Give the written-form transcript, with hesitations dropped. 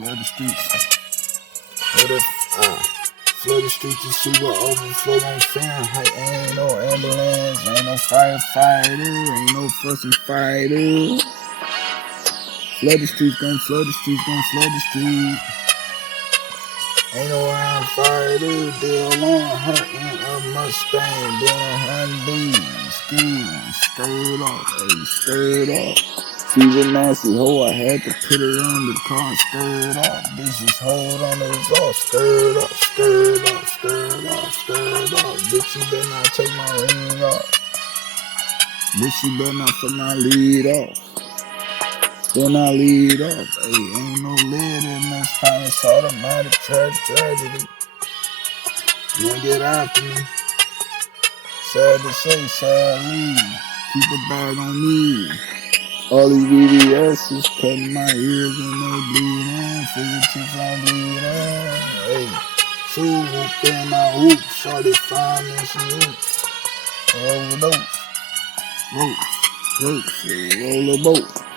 Flood the streets. What if flood the streets and see what overflow on Fahrenheit? Ain't no ambulance, ain't no firefighter, ain't no fucking fighter. Flood the streets, gon' flood the streets, gon' flood the streets. Ain't no iron fighter, deal on hunting a Mustang, doing a Hyundai, stirred up, hey, stirred up. She's a nasty hoe, I had to put her on the car and stir it up. Bitches hold on to us all, stir it up, stir it up, stir it up, stir it up. Bitch, you better not take my ring off. Bitch, you better not fuck my lead off. Then I lead off. Hey, ain't no lead in this time, it's automatic tragedy. You wanna get after me? Sad to say, sadly, keep a bag on me. All these BBS's cutting my ears and they bleeding. Fingertips on bleeding. Hey, two whoop in my hoop. Shorty fine and she hoops. Overdose. Ropes. Roll a boat.